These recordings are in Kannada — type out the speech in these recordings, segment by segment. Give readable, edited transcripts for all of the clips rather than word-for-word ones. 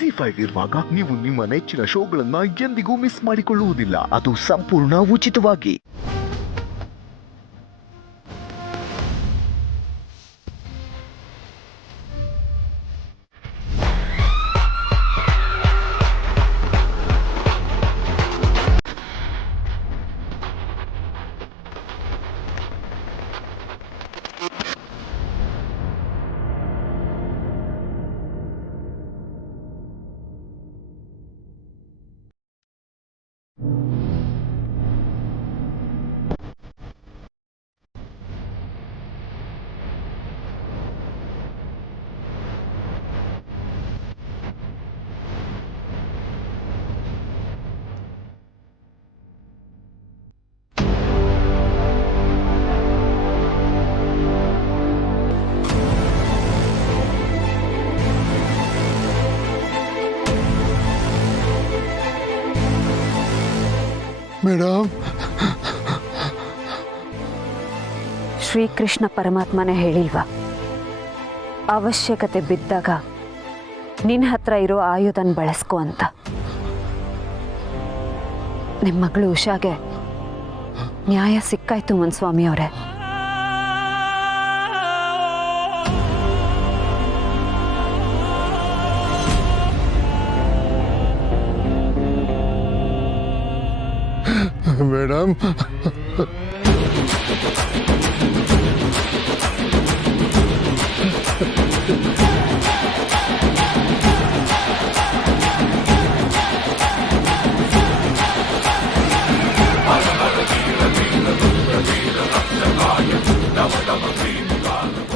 ZEE5 ಇರುವಾಗ ನೀವು ನಿಮ್ಮ ನೆಚ್ಚಿನ ಶೋಗಳನ್ನ ಎಂದಿಗೂ ಮಿಸ್ ಮಾಡಿಕೊಳ್ಳುವುದಿಲ್ಲ. ಅದು ಸಂಪೂರ್ಣ ಉಚಿತವಾಗಿ. ಮೇಡಮ್, ಶ್ರೀಕೃಷ್ಣ ಪರಮಾತ್ಮನೇ ಹೇಳಿಲ್ವಾ, ಅವಶ್ಯಕತೆ ಬಿದ್ದಾಗ ನಿನ್ನ ಹತ್ರ ಇರೋ ಆಯುಧನ ಬಳಸ್ಕೊ ಅಂತ. ನಿಮ್ಮ ಮಗಳು ಉಷಾಗೆ ನ್ಯಾಯ ಸಿಕ್ಕಾಯ್ತು ಮುನ್ಸ್ವಾಮಿ ಅವರೇ. Madam,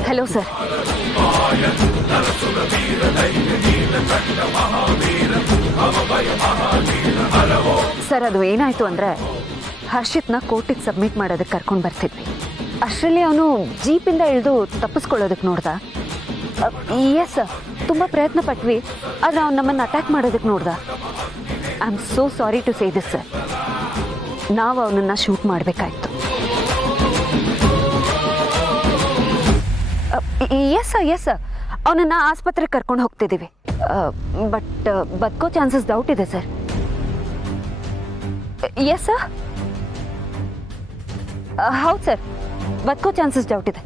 hello sir. ಸರ್, ಅದು ಏನಾಯ್ತು ಅಂದ್ರೆ ಹರ್ಷಿತ್ನ ಕೋರ್ಟಿಗೆ ಸಬ್ಮಿಟ್ ಮಾಡೋದಕ್ಕೆ ಕರ್ಕೊಂಡು ಬರ್ತಿದ್ವಿ. ಅಷ್ಟರಲ್ಲಿ ಅವನು ಜೀಪಿಂದ ಇಳಿದು ತಪ್ಪಿಸ್ಕೊಳ್ಳೋದಕ್ಕೆ ನೋಡ್ದ. ಎಸ್ ಸರ್, ತುಂಬ ಪ್ರಯತ್ನ ಪಟ್ವಿ, ಆದರೆ ಅವ್ನು ನಮ್ಮನ್ನು ಅಟ್ಯಾಕ್ ಮಾಡೋದಕ್ಕೆ ನೋಡ್ದ. I am so sorry to say this sir. ನಾವು ಅವನನ್ನು ಶೂಟ್ ಮಾಡಬೇಕಾಯ್ತು. ಎಸ್ ಸರ್, ಅವನನ್ನು ಆಸ್ಪತ್ರೆಗೆ ಕರ್ಕೊಂಡು ಹೋಗ್ತಿದ್ದೀವಿ. ಬಟ್ ಬದುಕೋ ಚಾನ್ಸಸ್ ಡೌಟ್ ಇದೆ ಸರ್. ಎಸ್ ಸರ್, ಹೌದು ಸರ್, ಬದುಕೋ ಚಾನ್ಸಸ್ ಡೌಟ್ ಇದೆ.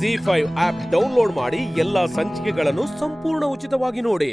ZEE5 ಆಪ್ ಡೌನ್ಲೋಡ್ ಮಾಡಿ ಎಲ್ಲಾ ಸಂಚಿಕೆಗಳನ್ನು ಸಂಪೂರ್ಣ ಉಚಿತವಾಗಿ ನೋಡಿ.